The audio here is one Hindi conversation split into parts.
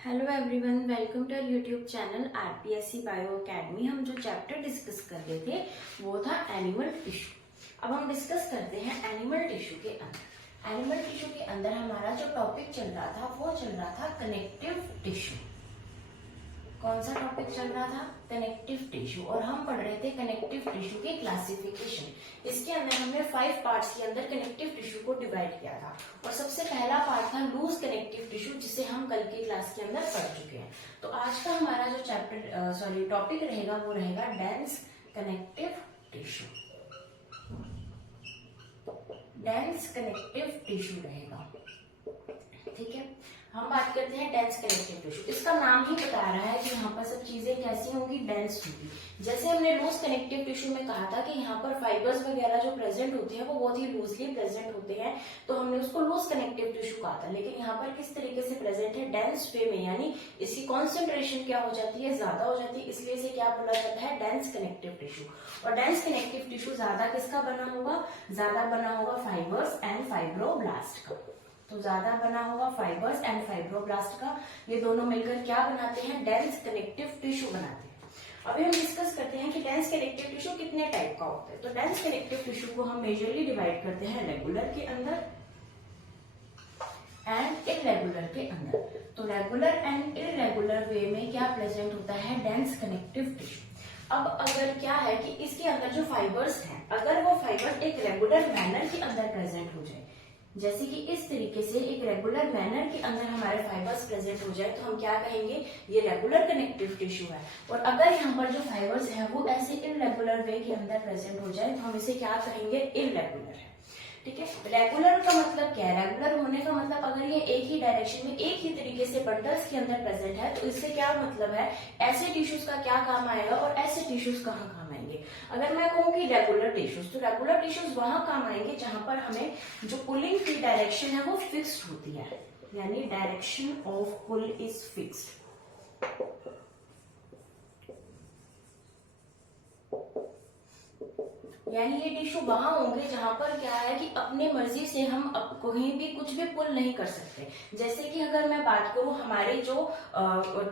Hello everyone, welcome to our YouTube channel RPSC bio academy. हम जो चैप्टर डिस्कस कर रहे थे वो था एनिमल टिश्यू। अब हम डिस्कस करते हैं एनिमल टिश्यू के अंदर। एनिमल टिश्यू के अंदर हमारा जो टॉपिक चल रहा था वो चल रहा था कनेक्टिव टिश्यू। कौन सा टॉपिक चल रहा था? Connective tissue. और हम पढ़ रहे थे कनेक्टिव टिश्यू की क्लासिफिकेशन। इसके अंदर हमने 5 पार्ट्स के अंदर कनेक्टिव टिश्यू को डिवाइड किया था और सबसे पहला पार्ट था लूज कनेक्टिव टिश्यू, जिसे हम कल की क्लास के अंदर पढ़ चुके हैं। तो आज का हमारा जो टॉपिक रहेगा वो रहेगा dense connective tissue. Dense connective tissue रहेगा, ठीक है। हम बात करते हैं डेंस कनेक्टिव टिश्यू। इसका नाम ही बता रहा है कि यहाँ पर सब चीजें कैसी होंगी, डेंस होंगी। जैसे हमने लूज कनेक्टिव टिश्यू में कहा था कि यहाँ पर फाइबर्स वगैरह जो प्रेजेंट होते हैं वो बहुत ही लूजली प्रेजेंट होते हैं, तो हमने उसको लूज कनेक्टिव टिश्यू कहा था। लेकिन यहाँ पर किस तरीके से प्रेजेंट है? डेंस वे में, यानी इसकी कॉन्सेंट्रेशन क्या हो जाती है? ज्यादा हो जाती है, इसलिए इसे क्या बोला जाता है? Dense connective tissue. और डेंस कनेक्टिव टिश्यू ज्यादा किसका बना होगा? ज्यादा बना होगा फाइबर्स एंड फाइब्रोब्लास्ट का। तो ज्यादा बना होगा फाइबर्स एंड फाइब्रोब्लास्ट का। ये दोनों मिलकर क्या बनाते हैं? डेंस कनेक्टिव टिश्यू बनाते हैं। अभी हम डिस्कस करते हैं कि डेंस कनेक्टिव टिश्यू कितने टाइप का होता है। तो डेंस कनेक्टिव टिश्यू को हम मेजरली डिवाइड करते हैं रेगुलर के अंदर एंड इरेगुलर के अंदर। तो रेगुलर एंड इरेगुलर वे में क्या प्रेजेंट होता है? Dense connective tissue. अब अगर क्या है कि इसके अंदर जो फाइबर्स हैं, अगर वो फाइबर एक रेगुलर मैनर के अंदर प्रेजेंट हो जाए, जैसे कि इस तरीके से एक रेगुलर मैनर के अंदर हमारे फाइबर्स प्रेजेंट हो जाए, तो हम क्या कहेंगे? ये रेगुलर कनेक्टिव टिश्यू है। और अगर यहाँ पर जो फाइबर्स है वो ऐसे इरेगुलर वे के अंदर प्रेजेंट हो जाए, तो हम इसे क्या कहेंगे? इरेगुलर है, ठीक है। रेगुलर का मतलब क्या है? रेगुलर होने का मतलब अगर ये एक ही डायरेक्शन में एक ही तरीके से बंडल्स के अंदर प्रेजेंट है, तो इससे क्या मतलब है? ऐसे टिश्यूज का क्या काम आएगा और ऐसे टिश्यूज कहाँ काम आएंगे? अगर मैं कहूँ कि रेगुलर टिश्यूज, तो रेगुलर टिश्यूज वहां काम आएंगे जहां पर हमें जो पुलिंग की डायरेक्शन है वो फिक्स्ड होती है, यानी direction of pull is fixed. यानी ये टिश्यू वहां होंगे जहां पर क्या है कि अपने मर्जी से हम कहीं भी कुछ भी पुल नहीं कर सकते। जैसे कि अगर मैं बात करूं हमारे जो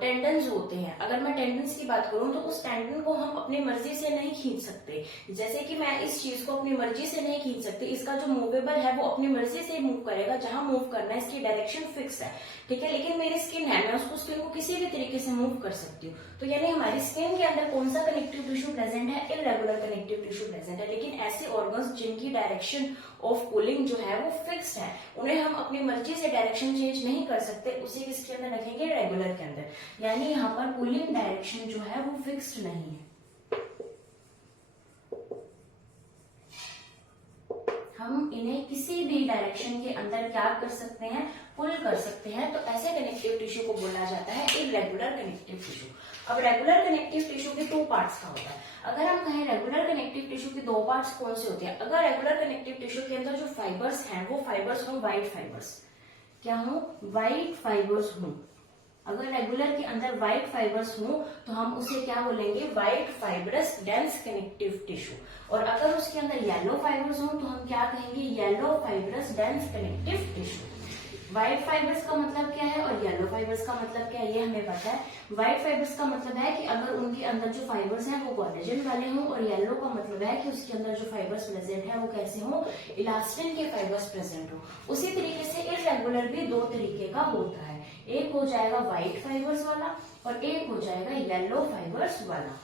टेंडन्स होते हैं, अगर मैं टेंडन्स की बात करूं तो उस टेंडन को हम अपनी मर्जी से नहीं खींच सकते। जैसे कि मैं इस चीज को अपनी मर्जी से नहीं खींच सकती, इसका जो मूवेबल है वो अपनी मर्जी से मूव करेगा, जहां मूव करना है इसकी डायरेक्शन फिक्स है, ठीक है। लेकिन मेरी स्किन है, मैं उसको स्किन को किसी भी तरीके से मूव कर सकती हूँ। तो यानी हमारी स्किन के अंदर कौन सा कनेक्टिव टिश्यू प्रेजेंट है? इरेगुलर कनेक्टिव टिश्यू प्रेजेंट है। लेकिन ऐसे ऑर्गन्स जिनकी डायरेक्शन ऑफ पुलिंग जो है वो फिक्स्ड है, उन्हें हम अपनी मर्जी से डायरेक्शन चेंज नहीं कर सकते, उसे किसके अंदर रखेंगे? रेगुलर के अंदर। यानी यहाँ पर पुलिंग डायरेक्शन जो है वो फिक्स्ड नहीं है, हम इन्हें किसी भी डायरेक्शन के अंदर क्या कर सकते हैं? पुल कर सकते हैं। तो ऐसे कनेक्टिव टिश्यू को बोला जाता है इरेगुलर कनेक्टिव टिश्यू। अब रेगुलर कनेक्टिव टिश्यू के 2 पार्ट्स का होता है। अगर हम कहें रेगुलर कनेक्टिव टिश्यू के 2 पार्ट्स कौन से होते हैं? अगर रेगुलर कनेक्टिव टिश्यू के अंदर जो फाइबर्स हैं वो फाइबर्स हों व्हाइट फाइबर्स, क्या हो? व्हाइट फाइबर्स हों। अगर रेगुलर के अंदर व्हाइट फाइबर्स हो तो हम उसे क्या बोलेंगे? White fibrous dense connective tissue. और अगर उसके अंदर येलो फाइबर्स हो तो हम क्या कहेंगे? Yellow fibrous dense connective tissue. White fibres का मतलब क्या है और येलो फाइबर्स का मतलब क्या है, ये हमें पता है। व्हाइट फाइबर्स का मतलब है कि अगर उनके अंदर जो फाइबर्स हैं वो कोलेजन वाले हों, और येलो का मतलब है कि उसके अंदर जो फाइबर्स प्रेजेंट है वो कैसे हों? इलास्टिन के फाइबर्स प्रेजेंट हो। उसी तरीके से इरेगुलर भी 2 तरीके का होता है, एक हो जाएगा व्हाइट फाइबर्स वाला और एक हो जाएगा येलो फाइबर्स वाला।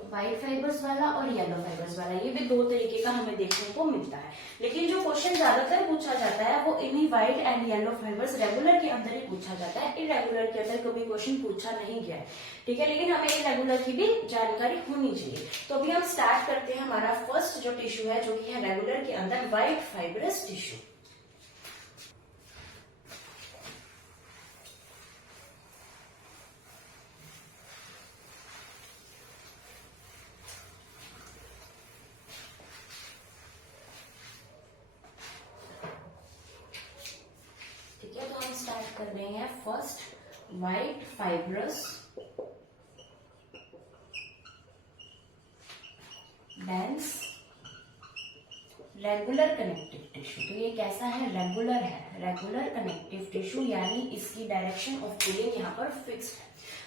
व्हाइट फाइबर्स वाला और येलो फाइबर्स वाला, ये भी 2 तरीके का हमें देखने को मिलता है। लेकिन जो क्वेश्चन ज्यादातर पूछा जाता है वो इन्हीं white and yellow fibres regular के अंदर ही पूछा जाता है, इरेगुलर के अंदर कभी क्वेश्चन पूछा नहीं गया है, ठीक है। लेकिन हमें इरेगुलर की भी जानकारी होनी चाहिए। तो अभी हम स्टार्ट करते हैं हमारा फर्स्ट जो टिश्यू है, जो कि है रेगुलर के अंदर व्हाइट फाइबरस टिश्यू। कर रहे हैं first white fibrous dense regular connective tissue. तो ये कैसा है, रेगुलर है, रेगुलर कनेक्टिव टिश्यू, यानी इसकी डायरेक्शन ऑफ पुलिंग यहाँ पर फिक्स है।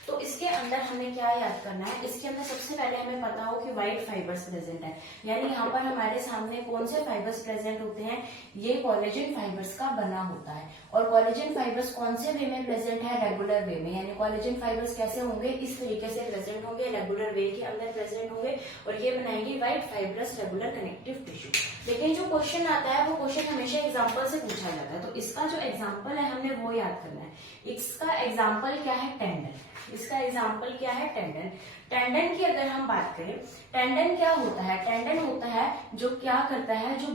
तो इसके अंदर हमें क्या याद करना है, इसके अंदर सबसे पहले हमें पता हो कि व्हाइट फाइबर्स प्रेजेंट है, यानी यहाँ पर हमारे सामने कौन से फाइबर्स प्रेजेंट होते हैं, ये कोलेजन फाइबर्स का बना होता है। और कोलेजन फाइबर्स कौन से वे में प्रेजेंट है, रेगुलर वे में, यानी कोलेजन फाइबर्स कैसे होंगे, इस तरीके से प्रेजेंट होंगे, रेगुलर वे के अंदर प्रेजेंट होंगे, और ये बनाएंगे white fibrous regular connective tissue. लेकिन जो क्वेश्चन आता है वो क्वेश्चन हमेशा एग्जाम्पल से पूछा जाता है, तो इसका जो एग्जाम्पल है हमने वो याद करना है। इसका एग्जाम्पल क्या है, टेंडन। इसका एग्जाम्पल क्या है, टेंडन। टेंडन की अगर हम बात करें, टेंडन क्या होता है, टेंडन होता है जो क्या करता है, जो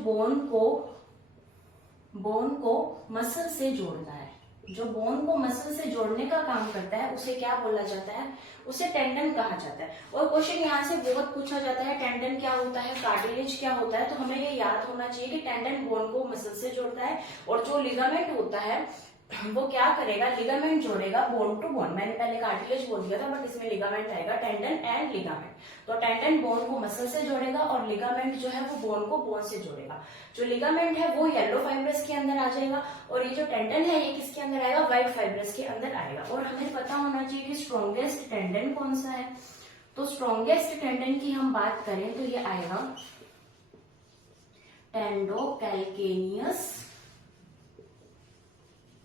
बोन को मसल से जोड़ता है, जो बोन को मसल से जोड़ने का काम करता है, उसे क्या बोला जाता है, उसे टेंडन कहा जाता है। और क्वेश्चन यहाँ से बहुत पूछा जाता है, टेंडन क्या होता है, कार्टिलेज क्या होता है, तो हमें ये याद होना चाहिए कि टेंडन बोन को मसल से जोड़ता है, और जो लिगामेंट होता है वो क्या करेगा, लिगामेंट जोड़ेगा बोन टू बोन। मैंने पहले कार्टिलेज बोल दिया था, बट इसमें लिगामेंट आएगा, टेंडन एंड लिगामेंट। तो टेंडन बोन को मसल से जोड़ेगा, और लिगामेंट जो है वो बोन को बोन से जोड़ेगा। जो लिगामेंट है वो येलो फाइब्रस के अंदर आ जाएगा, और ये जो टेंडन है ये किसके अंदर आएगा, व्हाइट फाइब्रस के अंदर आएगा। और हमें पता होना चाहिए कि स्ट्रॉन्गेस्ट टेंडन कौन सा है। तो स्ट्रॉन्गेस्ट टेंडन की हम बात करें तो ये आएगा टेंडोकैल्केनियस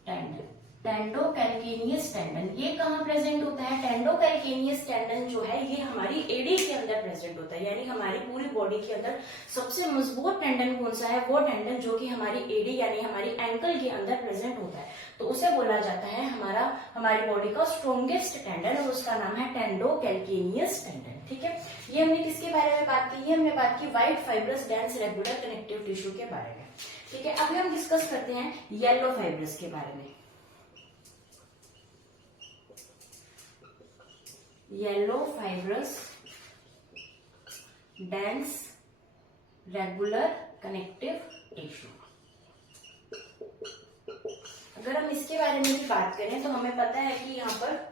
टेंडन। टेंडोकैल्केनियस टेंडन ये कहाँ प्रेजेंट होता है, टेंडोकैल्केनियस टेंडन जो है ये हमारी एडी के अंदर प्रेजेंट होता है, यानी हमारी पूरी बॉडी के अंदर सबसे मजबूत टेंडन कौन सा है, वो टेंडन जो कि हमारी एडी यानी हमारी एंकल के अंदर प्रेजेंट होता है, तो उसे बोला जाता है हमारी बॉडी का स्ट्रॉन्गेस्ट टेंडन, और उसका नाम है टेंडोकैल्केनियस टेंडन। ठीक है, ये हमने किसके बारे में बात की, हमने बात की white fibrous dense regular connective tissue के बारे में। ठीक है, अभी हम डिस्कस करते हैं येलो फाइब्रस के बारे में। Yellow fibrous dense regular connective tissue. अगर हम इसके बारे में भी बात करें तो हमें पता है कि यहाँ पर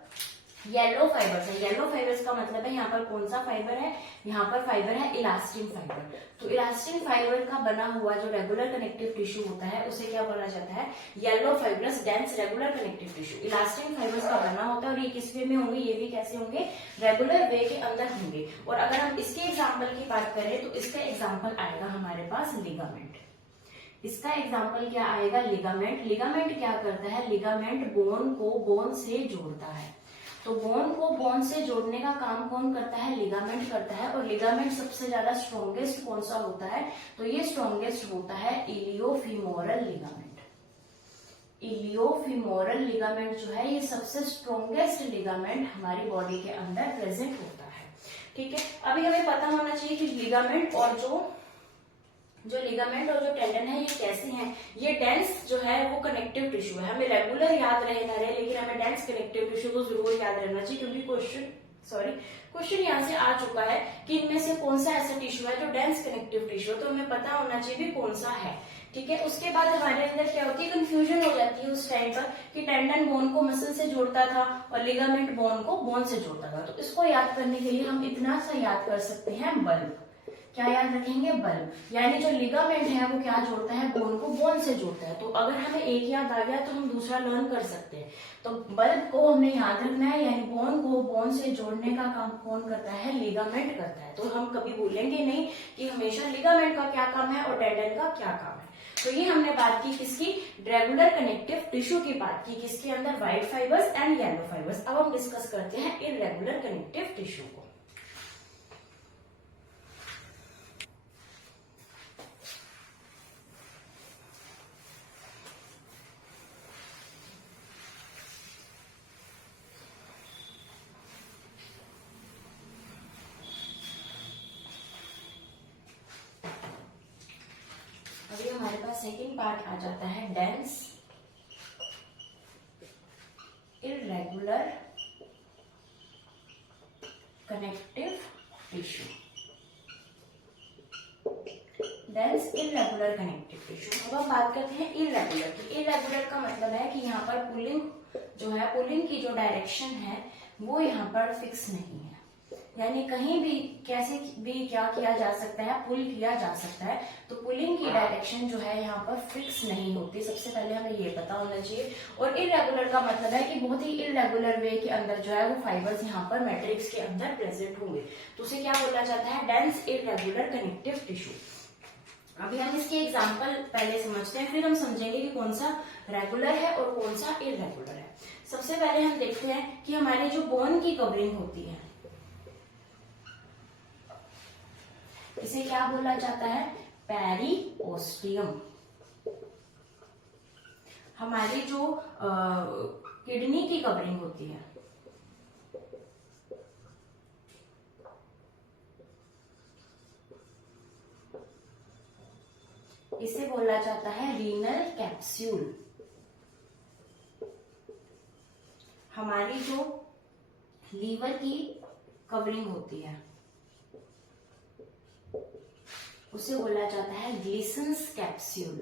येलो फाइबर्स है। येलो फाइबर्स का मतलब है यहाँ पर कौन सा फाइबर है, यहाँ पर फाइबर है इलास्टिन फाइबर। तो इलास्टिन फाइबर का बना हुआ जो रेगुलर कनेक्टिव टिश्यू होता है उसे क्या बोला जाता है, yellow fibrous dense regular connective tissue. Elastin fibres का बना होता है, और ये किस वे में होंगे, ये भी कैसे होंगे, रेगुलर वे के अंदर होंगे। और अगर हम इसके एग्जाम्पल की बात करें तो इसका एग्जाम्पल आएगा हमारे पास लिगामेंट। इसका एग्जाम्पल क्या आएगा, लिगामेंट। लिगामेंट क्या करता है, लिगामेंट बोन को बोन से जोड़ता है। तो बोन को बोन से जोड़ने का काम कौन करता है, लिगामेंट करता है। और लिगामेंट सबसे ज्यादा स्ट्रॉन्गेस्ट कौन सा होता है, तो ये स्ट्रॉन्गेस्ट होता है इलियोफिमोरल लिगामेंट। इलियोफिमोरल लिगामेंट जो है ये सबसे स्ट्रॉन्गेस्ट लिगामेंट हमारी बॉडी के अंदर प्रेजेंट होता है। ठीक है, अभी हमें पता होना चाहिए कि लिगामेंट और जो लिगामेंट और जो टेंडन है ये कैसे हैं। ये डेंस जो है वो कनेक्टिव टिश्यू है, हमें रेगुलर याद रहे ना रहे, लेकिन हमें डेंस कनेक्टिव टिश्यू को जरूर याद रहना चाहिए, क्योंकि क्वेश्चन यहाँ से आ चुका है कि इनमें से कौन सा ऐसा टिश्यू है जो डेंस कनेक्टिव टिश्यू है, तो हमें पता होना चाहिए भी कौन सा है। ठीक है, उसके बाद हमारे अंदर क्या होती है, कंफ्यूजन हो जाती है उस टाइम पर कि टेंडन बोन को मसल से जोड़ता था और लिगामेंट बोन को बोन से जोड़ता था। तो इसको याद करने के लिए हम इतना सा याद कर सकते हैं, बल्ब। क्या याद रखेंगे, बल्ब। यानी जो लिगामेंट है वो क्या जोड़ता है, बोन को बोन से जोड़ता है। तो अगर हमें एक याद आ गया तो हम दूसरा लर्न कर सकते हैं। तो बल्ब को हमें याद रखना है, यानी बोन को बोन से जोड़ने का काम कौन करता है, लिगामेंट करता है। तो हम कभी भूलेंगे नहीं कि हमेशा लिगामेंट का क्या काम है और टेंडन का क्या काम है। तो ये हमने बात की किसकी, रेगुलर कनेक्टिव टिश्यू की बात की, किसके अंदर, white fibres and yellow fibres. अब हम डिस्कस करते हैं इररेगुलर कनेक्टिव टिश्यू को। अभी हमारे पास सेकेंड पार्ट आ जाता है, dense irregular connective tissue. Dense irregular connective tissue. अब हम बात करते हैं इररेगुलर की। इररेगुलर का मतलब है कि यहाँ पर पुलिंग जो है, पुलिंग की जो डायरेक्शन है वो यहाँ पर फिक्स नहीं है। यानी कहीं भी कैसे भी क्या किया जा सकता है, पुल किया जा सकता है। तो पुलिंग की डायरेक्शन जो है यहाँ पर फिक्स नहीं होती, सबसे पहले हमें ये पता होना चाहिए। और इरेगुलर का मतलब है कि बहुत ही इरेगुलर वे के अंदर जो है वो फाइबर्स यहाँ पर मैट्रिक्स के अंदर प्रेजेंट होंगे, तो उसे क्या बोला जाता है, डेंस इरेगुलर कनेक्टिव टिश्यू। अभी हम इसके एग्जाम्पल पहले समझते हैं, फिर हम समझेंगे कि कौन सा रेगुलर है और कौन सा इरेगुलर है। सबसे पहले हम देखते हैं कि हमारी जो बोन की कवरिंग होती है इसे क्या बोला जाता है, पेरिओस्टियम। हमारी जो किडनी की कवरिंग होती है इसे बोला जाता है रीनल कैप्सूल। हमारी जो लीवर की कवरिंग होती है उसे बोला जाता है ग्लिसन्स कैप्सूल।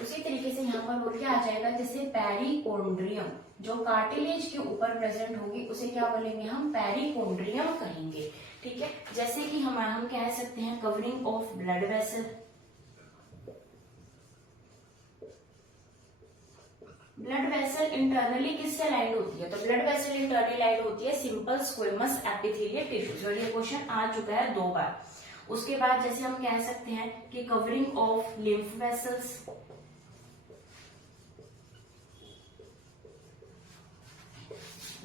उसी तरीके से यहाँ पर और क्या आ जाएगा, जैसे पेरिकोन्ड्रियम, जो कार्टिलेज के ऊपर प्रेजेंट होगी उसे क्या बोलेंगे हम, पेरिकोन्ड्रियम कहेंगे। ठीक है, जैसे कि हम कह सकते हैं covering of blood vessel. Blood vessel internally किससे लाइंड होती है, तो ब्लड वेसल इंटरनली लाइंड होती है सिंपल स्क्वेमस एपिथेलियल टिश्यू। ये क्वेश्चन आ चुका है 2 बार। उसके बाद जैसे हम कह सकते हैं कि कवरिंग ऑफ लिम्फ वेसल्स,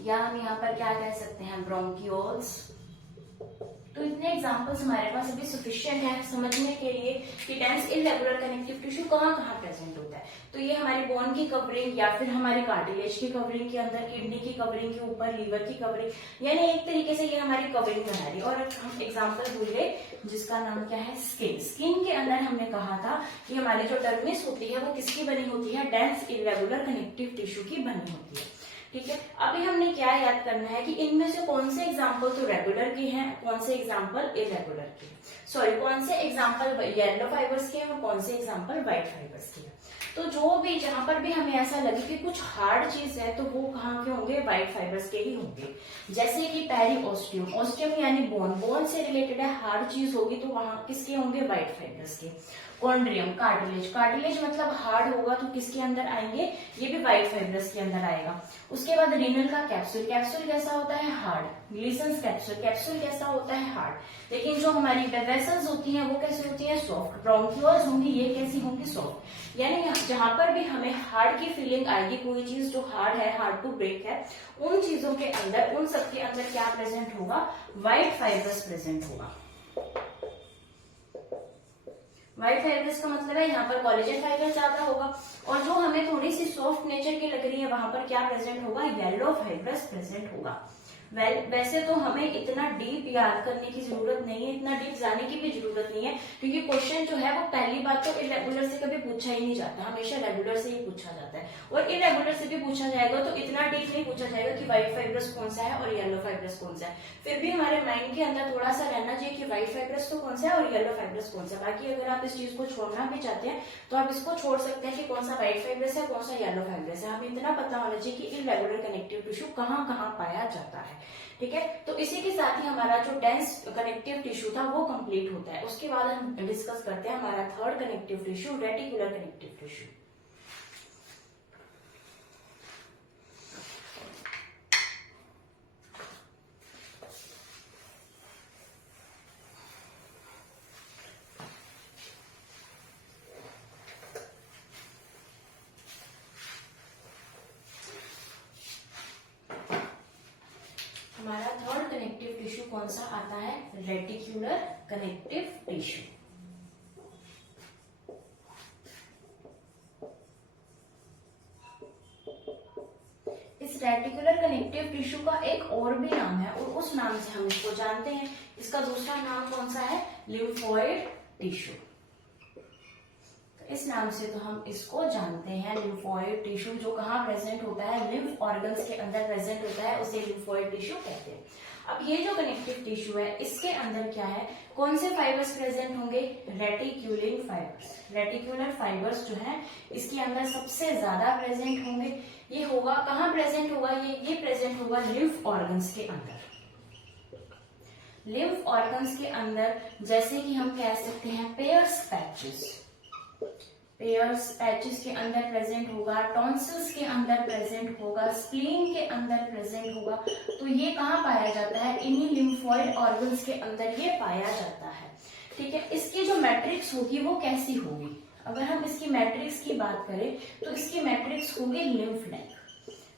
या हम यहाँ पर क्या कह सकते हैं, ब्रोंकियोल्स। तो इतने एग्जांपल्स हमारे पास अभी सफिशिएंट है समझने के लिए कि डेंस इरेगुलर कनेक्टिव टिश्यू कहाँ कहाँ प्रेजेंट होता है। तो ये हमारी बोन की कवरिंग या फिर हमारी कार्टिलेज की कवरिंग के अंदर, किडनी की कवरिंग के ऊपर, लीवर की कवरिंग, यानी एक तरीके से ये हमारी कवरिंग बना रही है। और हम एग्जाम्पल भूले जिसका नाम क्या है, स्किन। स्किन के अंदर हमने कहा था कि हमारी जो डर्मिस होती है वो किसकी बनी होती है, डेंस इरेगुलर कनेक्टिव टिश्यू की बनी होती है। ठीक है, अभी हमने क्या याद करना है कि इनमें से कौन से एग्जाम्पल तो रेगुलर के हैं, कौन से एग्जाम्पल इरेगुलर के हैं, सॉरी कौन से एग्जाम्पल येलो फाइबर्स के हैं और कौन से एग्जाम्पल व्हाइट फाइबर्स के हैं। तो जो भी जहां पर भी हमें ऐसा लगे कि कुछ हार्ड चीज है तो वो कहाँ के होंगे, व्हाइट फाइबर्स के ही होंगे। जैसे कि पेरिओस्टियम, ओस्टियम यानी बोन, बोन से रिलेटेड है, हार्ड चीज होगी तो वहां किसके होंगे, व्हाइट फाइबर्स के। कॉन्ड्रियम, कार्टिलेज, कार्टिलेज मतलब हार्ड होगा तो किसके अंदर आएंगे, ये भी व्हाइट फाइबर्स के अंदर आएगा। उसके बाद रीनल का कैप्सूल, कैप्सूल कैसा होता है, हार्ड। ग्लिसन्स कैप्सूल, कैप्सूल कैसा होता है, हार्ड। लेकिन जो हमारी वेसल्स होती हैं वो कैसी होती है, सॉफ्ट। ब्रोंकियोल्स होंगी, ये कैसी होंगी, सॉफ्ट। यानी जहां पर भी हमें हार्ड की फीलिंग आएगी, कोई चीज जो हार्ड है, हार्ड टू ब्रेक है, उन चीजों के अंदर, उन सबके अंदर क्या प्रेजेंट होगा, व्हाइट फाइबर्स प्रेजेंट होगा। व्हाइट फाइबर्स का मतलब है यहाँ पर कोलेजन फाइबर ज्यादा होगा, और जो हमें थोड़ी सी सॉफ्ट नेचर की लग रही है वहां पर क्या प्रेजेंट होगा, येलो फाइबर्स प्रेजेंट होगा। वैसे तो हमें इतना डीप याद करने की जरूरत नहीं है, इतना डीप जाने की भी जरूरत नहीं है, क्योंकि क्वेश्चन जो है वो पहली बात तो इरेगुलर से कभी पूछा ही नहीं जाता, हमेशा रेगुलर से ही पूछा जाता है। और इरेगुलर से भी पूछा जाएगा तो इतना डीप नहीं पूछा जाएगा कि व्हाइट फाइबर्स कौन सा है और येलो फाइबर्स कौन सा है। फिर भी हमारे माइंड के अंदर थोड़ा सा रहना चाहिए कि व्हाइट फाइबर्स तो कौन सा है और येलो फाइबर्स कौन सा है। बाकी अगर आप इस चीज को छोड़ना भी चाहते हैं तो आप इसको छोड़ सकते हैं कि कौन सा व्हाइट फाइबर्स है, कौन सा येलो फाइबर्स है। हमें इतना पता होना चाहिए कि इरेगुलर कनेक्टिव टिश्यू कहाँ कहाँ पाया जाता है। ठीक है, तो इसी के साथ ही हमारा जो डेंस कनेक्टिव टिश्यू था वो कंप्लीट होता है। उसके बाद हम डिस्कस करते हैं हमारा third connective tissue, reticular connective tissue. हमारा थर्ड कनेक्टिव टिश्यू कौन सा आता है, रेटिकुलर कनेक्टिव टिश्यू। इस रेटिकुलर कनेक्टिव टिश्यू का एक और भी नाम है और उस नाम से हम इसको जानते हैं। इसका दूसरा नाम कौन सा है, लिम्फोइड टिश्यू। इस नाम से तो हम इसको जानते हैं, लिम्फोइड टिश्यू। जो कहाँ प्रेजेंट होता है, लिम्फ ऑर्गन्स के अंदर प्रेजेंट होता है, उसे लिम्फोइड टिश्यू कहते हैं। अब ये जो कनेक्टिव टिश्यू है इसके अंदर क्या है, कौन से फाइबर्स प्रेजेंट होंगे? रेटिक्यूलिन फाइबर्स। रेटिकुलर फाइबर्स जो है इसके अंदर सबसे ज्यादा प्रेजेंट होंगे। ये होगा कहाँ प्रेजेंट होगा? ये प्रेजेंट होगा लिम्फ ऑर्गन्स के अंदर। लिम्फ ऑर्गन्स के अंदर जैसे कि हम कह सकते हैं पेयर्स पैचेस। पेयर्स पैचेस के अंदर प्रेजेंट होगा, टॉन्सिल्स के अंदर प्रेजेंट होगा, स्प्लीन के अंदर प्रेजेंट होगा। तो ये कहाँ पाया जाता है? इन्हीं लिम्फोइड ऑर्गन्स के अंदर ये पाया जाता है। ठीक है, इसकी जो मैट्रिक्स होगी वो कैसी होगी? अगर हम इसकी मैट्रिक्स की बात करें तो इसकी मैट्रिक्स होगी लिम्फ लाइक।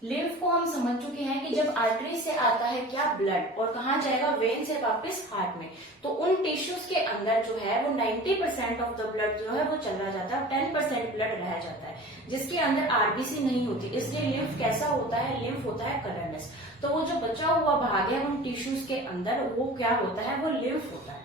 लिम्फ को हम समझ चुके हैं कि जब आर्टरी से आता है क्या? ब्लड, और कहाँ जाएगा? वेन से वापस हार्ट में। तो उन टिश्यूज के अंदर जो है वो 90% ऑफ द ब्लड जो है वो चला जाता है, 10% ब्लड रह जाता है, जिसके अंदर आरबीसी नहीं होती। इसलिए लिम्फ कैसा होता है? लिम्फ होता है कलरलेस। तो वो जो बचा हुआ भाग है उन टिश्यूज के अंदर वो क्या होता है? वो लिम्फ होता है।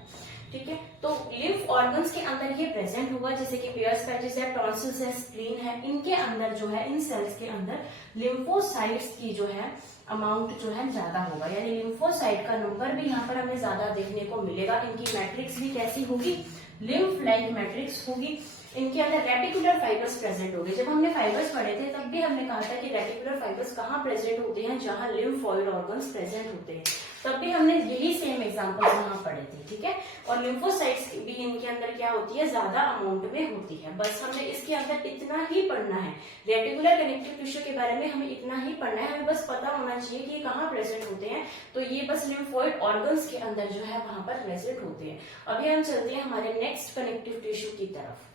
ठीक है, तो लिम्फ ऑर्गन्स के अंदर ये प्रेजेंट होगा, जैसे कि पेयर्स पैचेस है, टॉन्सिल्स है, स्प्लीन है, इनके अंदर जो है, इन सेल्स के अंदर लिम्फोसाइट्स की जो है अमाउंट जो है ज्यादा होगा, यानी लिम्फोसाइट का नंबर भी यहाँ पर हमें ज्यादा देखने को मिलेगा। इनकी मैट्रिक्स भी कैसी होगी? लिम्फ लाइक मैट्रिक्स होगी। इनके अंदर रेटिकुलर फाइबर्स प्रेजेंट होंगे। जब हमने फाइबर्स पढ़े थे तब भी हमने कहा था कि रेटिकुलर फाइबर्स कहाँ प्रेजेंट होते हैं? जहां लिम्फोइड ऑर्गन्स प्रेजेंट होते हैं। तब भी हमने यही सेम एग्जांपल वहां पढ़े थे। ठीक है, और लिम्फोसाइट्स भी इनके अंदर क्या होती है? ज्यादा अमाउंट में होती है। बस हमें इसके अंदर इतना ही पढ़ना है, रेटिकुलर कनेक्टिव टिश्यू के बारे में हमें इतना ही पढ़ना है। हमें बस पता होना चाहिए कि ये कहाँ प्रेजेंट होते हैं। तो ये बस लिम्फोइड ऑर्गन्स के अंदर जो है वहां पर प्रेजेंट होते हैं। अभी हम चलते हैं हमारे नेक्स्ट कनेक्टिव टिश्यू की तरफ।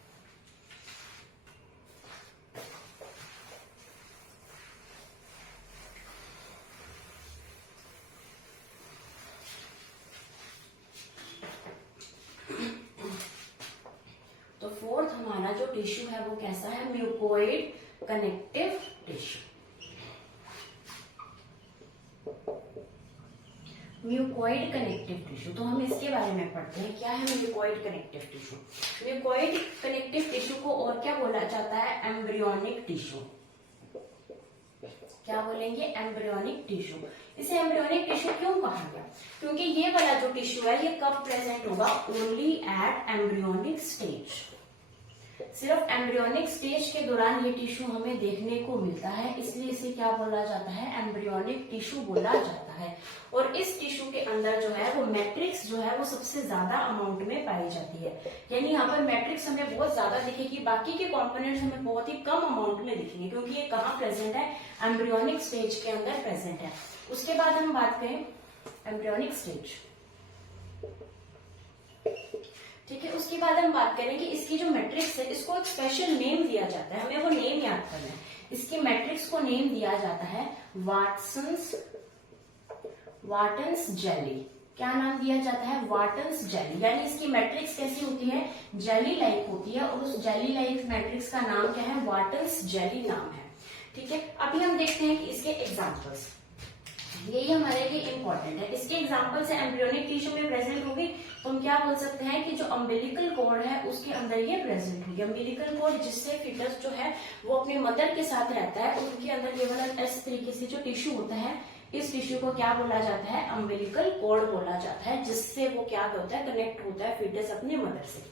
तो फोर्थ हमारा जो टिश्यू है वो कैसा है? Mucoid connective tissue. Mucoid connective tissue, तो हम इसके बारे में पढ़ते हैं। क्या है mucoid connective tissue? Mucoid connective tissue को और क्या बोला जाता है? Embryonic tissue. क्या बोलेंगे? Embryonic tissue. इसे एम्ब्रियोनिक टिश्यू क्यों कहा गया? क्योंकि ये वाला जो टिश्यू है ये कब प्रेजेंट होगा? Only at embryonic stage. सिर्फ एम्ब्रियोनिक स्टेज के दौरान ये टिश्यू हमें देखने को मिलता है, इसलिए इसे क्या बोला जाता है? एम्ब्रियोनिक टिश्यू बोला जाता है। और इस टिश्यू के अंदर जो है वो मैट्रिक्स जो है वो सबसे ज्यादा अमाउंट में पाई जाती है, यानी यहाँ पर मैट्रिक्स हमें बहुत ज्यादा दिखेगी, बाकी के कॉम्पोनेंट्स हमें बहुत ही कम अमाउंट में दिखेंगे, क्योंकि ये कहाँ प्रेजेंट है? एम्ब्रियोनिक स्टेज के अंदर प्रेजेंट है। उसके बाद हम बात करें एम्ब्रियोनिक स्टेज। ठीक है, उसके बाद हम बात करें कि इसकी जो मैट्रिक्स है इसको एक स्पेशल नेम दिया जाता है, हमें वो नेम याद करना है। इसकी मैट्रिक्स को नेम दिया जाता है वाटन्स जेली। क्या नाम दिया जाता है? वाटन्स जेली। यानी इसकी मैट्रिक्स कैसी होती है? जेली लाइक होती है, और उस जेली लाइक मैट्रिक्स का नाम क्या है? वाटन्स जेली नाम है। ठीक है, अभी हम देखते हैं कि इसके एग्जाम्पल्स, यही हमारे लिए इंपॉर्टेंट है। इसके एग्जाम्पल से एम्ब्रियोनिक टिश्यू में प्रेजेंट होगी तो हम क्या बोल सकते हैं कि जो अम्बिलिकल कॉर्ड है उसके अंदर ये प्रेजेंट होगी। अम्बिलिकल कॉर्ड जिससे फीटस जो है वो अपने मदर के साथ रहता है, उनके अंदर ये वाला इस तरीके से जो टिश्यू होता है, इस टिश्यू को क्या बोला जाता है? अम्बिलिकल कॉर्ड बोला जाता है, जिससे वो क्या होता है? कनेक्ट होता है फीटस अपने मदर से।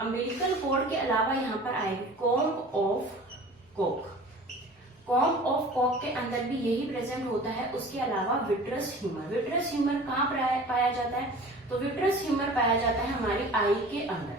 अम्बिलिकल कॉर्ड के अलावा यहाँ पर आएगी comb of cock. Comb of cock के अंदर भी यही प्रेजेंट होता है। उसके अलावा विट्रस ह्यूमर। विट्रस ह्यूमर कहाँ पाया जाता है? तो विट्रस ह्यूमर पाया जाता है हमारी आई के अंदर।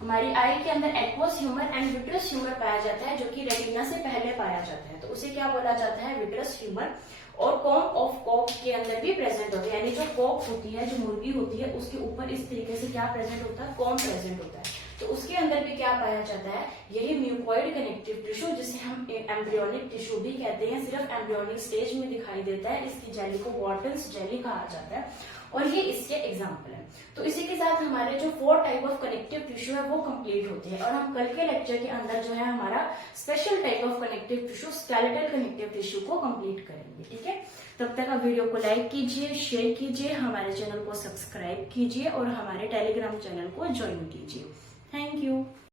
हमारी आई के अंदर aqueous humour and vitreous humour पाया जाता है, जो कि रेटिना से पहले पाया जाता है, तो उसे क्या बोला जाता है? Vitreous humour. और कॉम्ब ऑफ कॉक के अंदर भी प्रेजेंट होता है, यानी जो कॉक होती है, जो मुर्गी होती है, उसके ऊपर इस तरीके से क्या प्रेजेंट होता है? कॉम्ब प्रेजेंट होता है। तो उसके अंदर भी क्या पाया जाता है? यही म्यूकोइड कनेक्टिव टिश्यू, जिसे हम एम्ब्रियोनिक टिश्यू भी कहते हैं, सिर्फ एम्ब्रियोनिक स्टेज में दिखाई देता है। इसकी जेली को वाटन्स जेली कहा जाता है, और ये इसके एग्जाम्पल है। तो इसी के साथ हमारे जो 4 टाइप ऑफ कनेक्टिव टिश्यू है वो कंप्लीट होते हैं, और हम कल के लेक्चर के अंदर जो है हमारा special type of connective tissue, skeletal connective tissue को कंप्लीट करेंगे। ठीक है, तब तक आप वीडियो को लाइक कीजिए, शेयर कीजिए, हमारे चैनल को सब्सक्राइब कीजिए और हमारे टेलीग्राम चैनल को ज्वाइन कीजिए। Thank you.